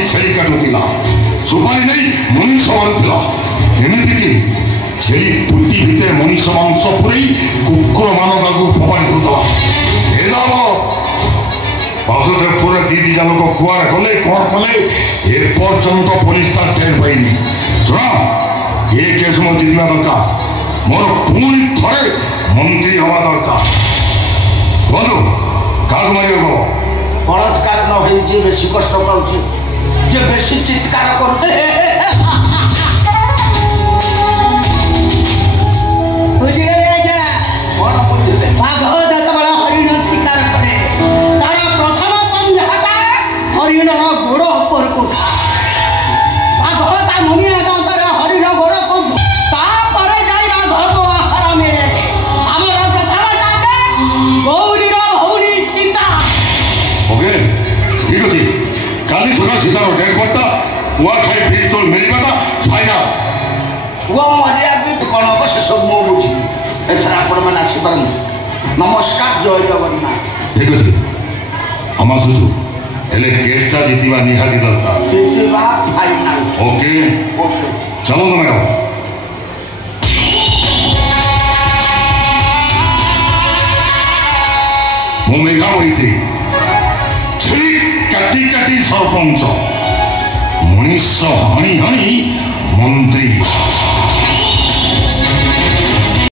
बसी छेली काटुला सुपारी नहीं मनीष मारुला एमतीक छेली पुटी भितर मनीष मांस पुरई कुकुर मानक आगु फोपाड़ी दूला वासुदेवपुर दीदी जान को कुआर कले कौन कले एपर्यंत पुलिस तार टेर पाइनी सुना ये केस मो जितना दरकार मोर पुणी थरे मंत्री हवा दरकार बंधु क्या मारे बलात्कार न हो बेसी कष्ट पाऊँ जे बेसी चित्कार कर हरिण गोड़ ऊपर को बाघ ता मुनिया दांतर हरिण गोड़ को तापर जाई बाघ को आहार मिले हमर प्रथम टाके गौरीर भौरी सीता ओके ठीक अछि काली सका सीता रो डेट पट्टा हुआ खाई पिस्तौल मिलबाता फाइनल हुआ मरिया भी कोन अवश्य सब मो बुझी एथरा आपण मन आसी परन नमस्कार जय जगन्नाथ ठीक अछि हम आसुछु हेले केसटा जीतिबा निहाती दरकार जीतिबा फाइनल ओके ओके चलो तो मैडम मो मेघा मैत्री छेली काटी काटी सरपंच मनीष हणी हणी मंत्री